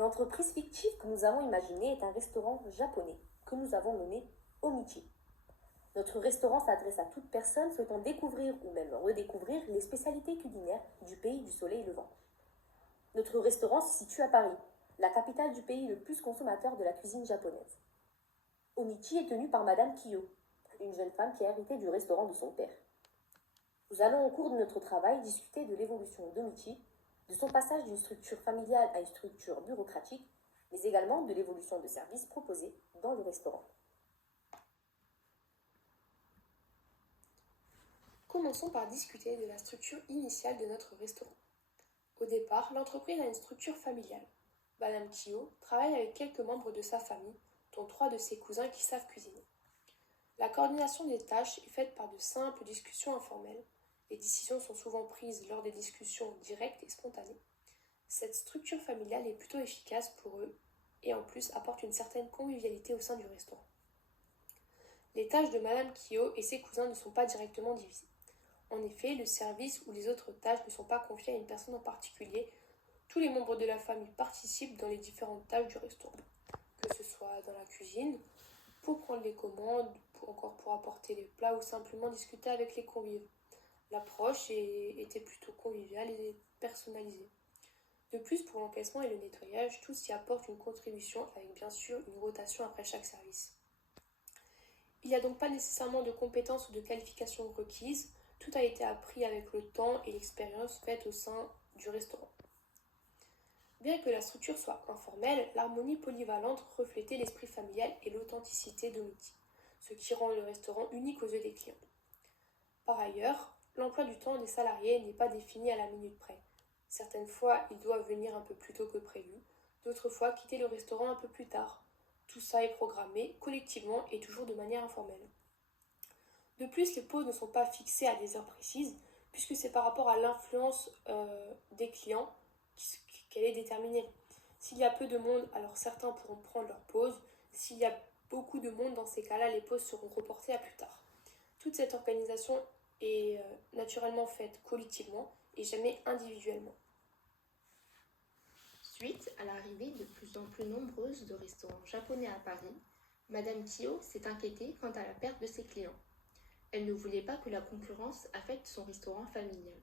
L'entreprise fictive que nous avons imaginée est un restaurant japonais que nous avons nommé Omichi. Notre restaurant s'adresse à toute personne souhaitant découvrir ou même redécouvrir les spécialités culinaires du pays du soleil levant. Notre restaurant se situe à Paris, la capitale du pays le plus consommateur de la cuisine japonaise. Omichi est tenu par Madame Kiyo, une jeune femme qui a hérité du restaurant de son père. Nous allons au cours de notre travail discuter de l'évolution d'Omichi, de son passage d'une structure familiale à une structure bureaucratique, mais également de l'évolution de services proposés dans le restaurant. Commençons par discuter de la structure initiale de notre restaurant. Au départ, l'entreprise a une structure familiale. Madame Kiyo travaille avec quelques membres de sa famille, dont 3 de ses cousins qui savent cuisiner. La coordination des tâches est faite par de simples discussions informelles. Les décisions sont souvent prises lors des discussions directes et spontanées. Cette structure familiale est plutôt efficace pour eux et en plus apporte une certaine convivialité au sein du restaurant. Les tâches de Madame Kiyo et ses cousins ne sont pas directement divisées. En effet, le service ou les autres tâches ne sont pas confiées à une personne en particulier. Tous les membres de la famille participent dans les différentes tâches du restaurant, que ce soit dans la cuisine, pour prendre les commandes, pour apporter les plats ou simplement discuter avec les convives. L'approche était plutôt conviviale et personnalisée. De plus, pour l'encaissement et le nettoyage, tous y apportent une contribution avec bien sûr une rotation après chaque service. Il n'y a donc pas nécessairement de compétences ou de qualifications requises, tout a été appris avec le temps et l'expérience faite au sein du restaurant. Bien que la structure soit informelle, l'harmonie polyvalente reflétait l'esprit familial et l'authenticité d'Omichi, ce qui rend le restaurant unique aux yeux des clients. Par ailleurs, l'emploi du temps des salariés n'est pas défini à la minute près. Certaines fois, ils doivent venir un peu plus tôt que prévu, d'autres fois quitter le restaurant un peu plus tard. Tout ça est programmé collectivement et toujours de manière informelle. De plus, les pauses ne sont pas fixées à des heures précises, puisque c'est par rapport à l'influence des clients qu'elle est déterminée. S'il y a peu de monde, alors certains pourront prendre leur pause. S'il y a beaucoup de monde, dans ces cas-là, les pauses seront reportées à plus tard. Toute cette organisation est naturellement faite collectivement et jamais individuellement. Suite à l'arrivée de plus en plus nombreuses de restaurants japonais à Paris, Madame Kiyo s'est inquiétée quant à la perte de ses clients. Elle ne voulait pas que la concurrence affecte son restaurant familial.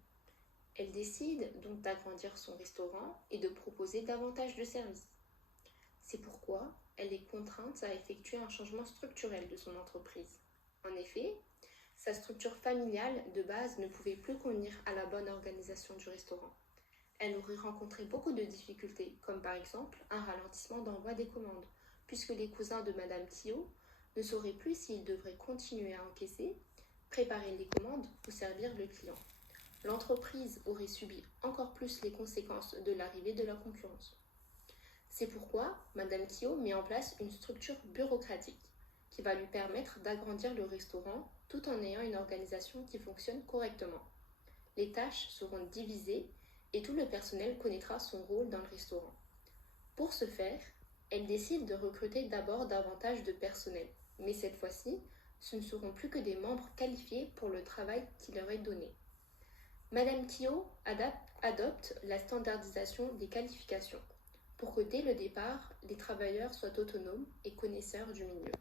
Elle décide donc d'agrandir son restaurant et de proposer davantage de services. C'est pourquoi elle est contrainte à effectuer un changement structurel de son entreprise. En effet, sa structure familiale de base ne pouvait plus convenir à la bonne organisation du restaurant. Elle aurait rencontré beaucoup de difficultés, comme par exemple un ralentissement d'envoi des commandes, puisque les cousins de Madame Kiyo ne sauraient plus s'ils devraient continuer à encaisser, préparer les commandes ou servir le client. L'entreprise aurait subi encore plus les conséquences de l'arrivée de la concurrence. C'est pourquoi Madame Kiyo met en place une structure bureaucratique qui va lui permettre d'agrandir le restaurant tout en ayant une organisation qui fonctionne correctement. Les tâches seront divisées et tout le personnel connaîtra son rôle dans le restaurant. Pour ce faire, elle décide de recruter d'abord davantage de personnel, mais cette fois-ci, ce ne seront plus que des membres qualifiés pour le travail qui leur est donné. Madame Kiyo adopte la standardisation des qualifications pour que dès le départ, les travailleurs soient autonomes et connaisseurs du milieu.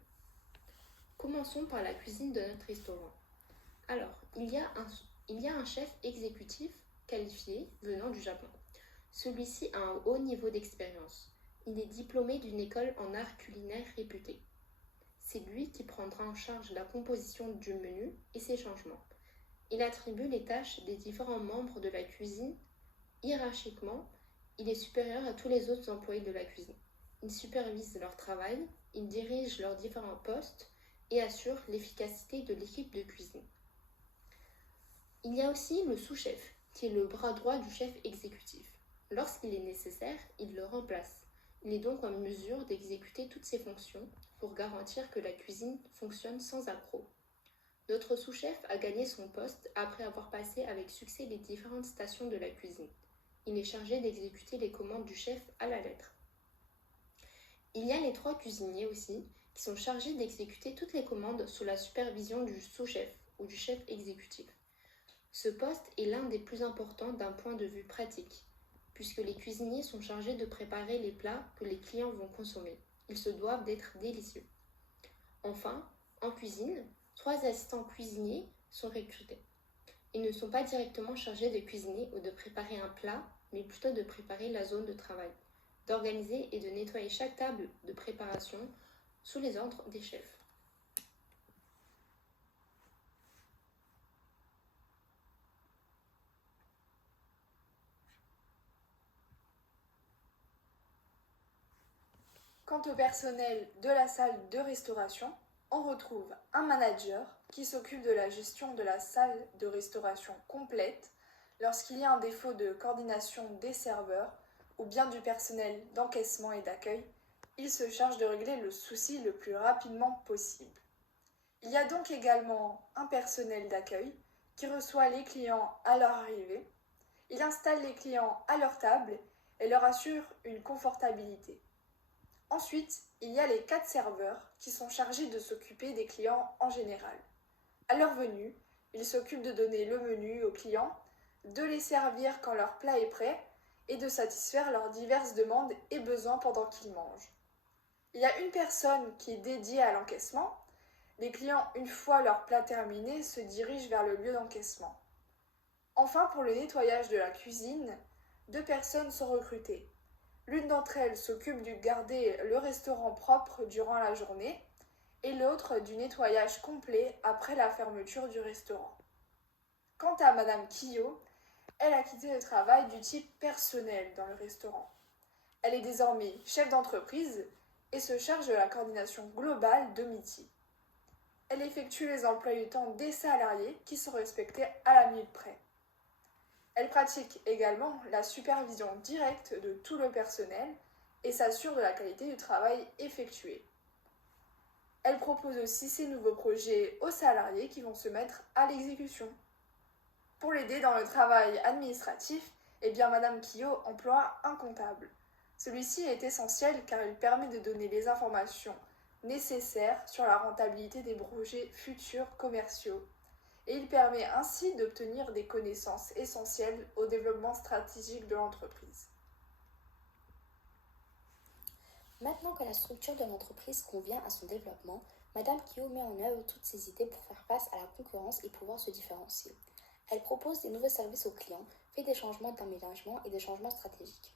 Commençons par la cuisine de notre restaurant. Alors, il y a un chef exécutif qualifié venant du Japon. Celui-ci a un haut niveau d'expérience. Il est diplômé d'une école en art culinaire réputée. C'est lui qui prendra en charge la composition du menu et ses changements. Il attribue les tâches des différents membres de la cuisine. Hiérarchiquement, il est supérieur à tous les autres employés de la cuisine. Il supervise leur travail, il dirige leurs différents postes et assure l'efficacité de l'équipe de cuisine. Il y a aussi le sous-chef, qui est le bras droit du chef exécutif. Lorsqu'il est nécessaire, il le remplace. Il est donc en mesure d'exécuter toutes ses fonctions pour garantir que la cuisine fonctionne sans accroc. Notre sous-chef a gagné son poste après avoir passé avec succès les différentes stations de la cuisine. Il est chargé d'exécuter les commandes du chef à la lettre. Il y a les 3 cuisiniers aussi, qui sont chargés d'exécuter toutes les commandes sous la supervision du sous-chef ou du chef exécutif. Ce poste est l'un des plus importants d'un point de vue pratique, puisque les cuisiniers sont chargés de préparer les plats que les clients vont consommer. Ils se doivent d'être délicieux. Enfin, en cuisine, 3 assistants cuisiniers sont recrutés. Ils ne sont pas directement chargés de cuisiner ou de préparer un plat, mais plutôt de préparer la zone de travail, d'organiser et de nettoyer chaque table de préparation sous les ordres des chefs. Quant au personnel de la salle de restauration, on retrouve un manager qui s'occupe de la gestion de la salle de restauration complète lorsqu'il y a un défaut de coordination des serveurs ou bien du personnel d'encaissement et d'accueil. Il se charge de régler le souci le plus rapidement possible. Il y a donc également un personnel d'accueil qui reçoit les clients à leur arrivée. Il installe les clients à leur table et leur assure une confortabilité. Ensuite, il y a les 4 serveurs qui sont chargés de s'occuper des clients en général. À leur venue, ils s'occupent de donner le menu aux clients, de les servir quand leur plat est prêt et de satisfaire leurs diverses demandes et besoins pendant qu'ils mangent. Il y a une personne qui est dédiée à l'encaissement. Les clients, une fois leur plat terminé, se dirigent vers le lieu d'encaissement. Enfin, pour le nettoyage de la cuisine, 2 personnes sont recrutées. L'une d'entre elles s'occupe de garder le restaurant propre durant la journée et l'autre du nettoyage complet après la fermeture du restaurant. Quant à Madame Quillot, elle a quitté le travail du type personnel dans le restaurant. Elle est désormais chef d'entreprise et se charge de la coordination globale de Mitty. Elle effectue les emplois du temps des salariés qui sont respectés à la minute près. Elle pratique également la supervision directe de tout le personnel et s'assure de la qualité du travail effectué. Elle propose aussi ses nouveaux projets aux salariés qui vont se mettre à l'exécution. Pour l'aider dans le travail administratif, Madame Quillot emploie un comptable. Celui-ci est essentiel car il permet de donner les informations nécessaires sur la rentabilité des projets futurs commerciaux. Et il permet ainsi d'obtenir des connaissances essentielles au développement stratégique de l'entreprise. Maintenant que la structure de l'entreprise convient à son développement, Madame Quillot met en œuvre toutes ses idées pour faire face à la concurrence et pouvoir se différencier. Elle propose des nouveaux services aux clients, fait des changements d'aménagement et des changements stratégiques.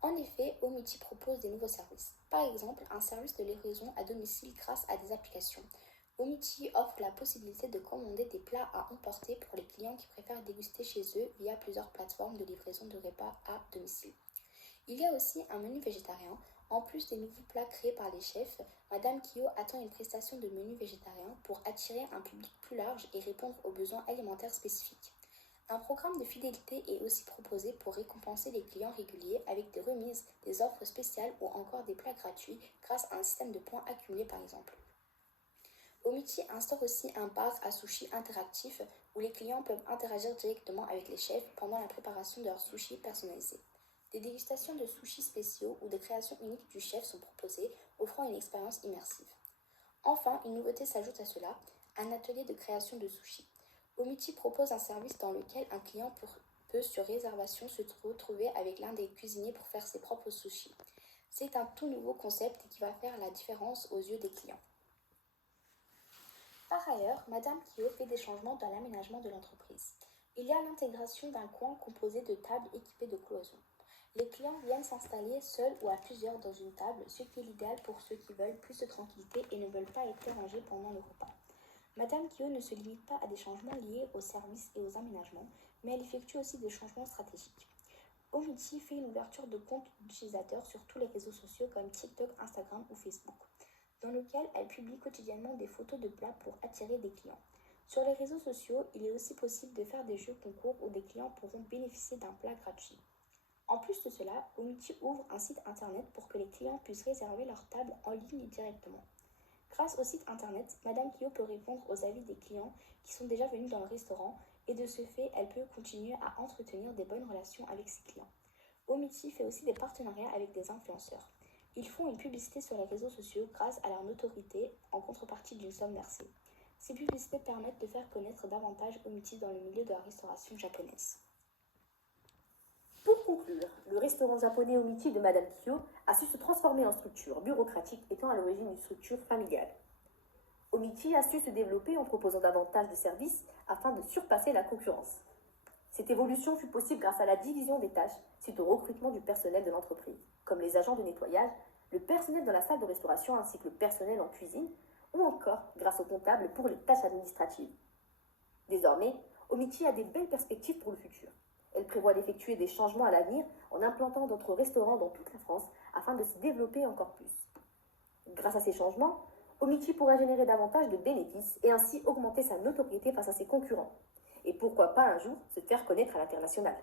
En effet, Omiti propose des nouveaux services. Par exemple, un service de livraison à domicile grâce à des applications. Omiti offre la possibilité de commander des plats à emporter pour les clients qui préfèrent déguster chez eux via plusieurs plateformes de livraison de repas à domicile. Il y a aussi un menu végétarien. En plus des nouveaux plats créés par les chefs, Madame Quillot attend une prestation de menu végétarien pour attirer un public plus large et répondre aux besoins alimentaires spécifiques. Un programme de fidélité est aussi proposé pour récompenser les clients réguliers avec des remises, des offres spéciales ou encore des plats gratuits grâce à un système de points accumulés par exemple. Omiti instaure aussi un bar à sushi interactif où les clients peuvent interagir directement avec les chefs pendant la préparation de leurs sushis personnalisés. Des dégustations de sushis spéciaux ou des créations uniques du chef sont proposées, offrant une expérience immersive. Enfin, une nouveauté s'ajoute à cela, un atelier de création de sushis. Omiti propose un service dans lequel un client peut sur réservation se retrouver avec l'un des cuisiniers pour faire ses propres sushis. C'est un tout nouveau concept qui va faire la différence aux yeux des clients. Par ailleurs, Madame Quillot fait des changements dans l'aménagement de l'entreprise. Il y a l'intégration d'un coin composé de tables équipées de cloisons. Les clients viennent s'installer seuls ou à plusieurs dans une table, ce qui est l'idéal pour ceux qui veulent plus de tranquillité et ne veulent pas être dérangés pendant le repas. Madame Quillot ne se limite pas à des changements liés aux services et aux aménagements, mais elle effectue aussi des changements stratégiques. Omiti fait une ouverture de compte d'utilisateurs sur tous les réseaux sociaux comme TikTok, Instagram ou Facebook, dans lequel elle publie quotidiennement des photos de plats pour attirer des clients. Sur les réseaux sociaux, il est aussi possible de faire des jeux concours où des clients pourront bénéficier d'un plat gratuit. En plus de cela, Omiti ouvre un site internet pour que les clients puissent réserver leur table en ligne directement. Grâce au site internet, Madame Quillot peut répondre aux avis des clients qui sont déjà venus dans le restaurant et de ce fait, elle peut continuer à entretenir des bonnes relations avec ses clients. Omiti fait aussi des partenariats avec des influenceurs. Ils font une publicité sur les réseaux sociaux grâce à leur notoriété en contrepartie d'une somme versée. Ces publicités permettent de faire connaître davantage Omiti dans le milieu de la restauration japonaise. Pour conclure, le restaurant japonais Omichi de Madame Kyo a su se transformer en structure bureaucratique étant à l'origine d'une structure familiale. Omichi a su se développer en proposant davantage de services afin de surpasser la concurrence. Cette évolution fut possible grâce à la division des tâches suite au recrutement du personnel de l'entreprise, comme les agents de nettoyage, le personnel dans la salle de restauration ainsi que le personnel en cuisine, ou encore grâce aux comptables pour les tâches administratives. Désormais, Omichi a des belles perspectives pour le futur. Elle prévoit d'effectuer des changements à l'avenir en implantant d'autres restaurants dans toute la France afin de se développer encore plus. Grâce à ces changements, Omichi pourra générer davantage de bénéfices et ainsi augmenter sa notoriété face à ses concurrents. Et pourquoi pas un jour se faire connaître à l'international.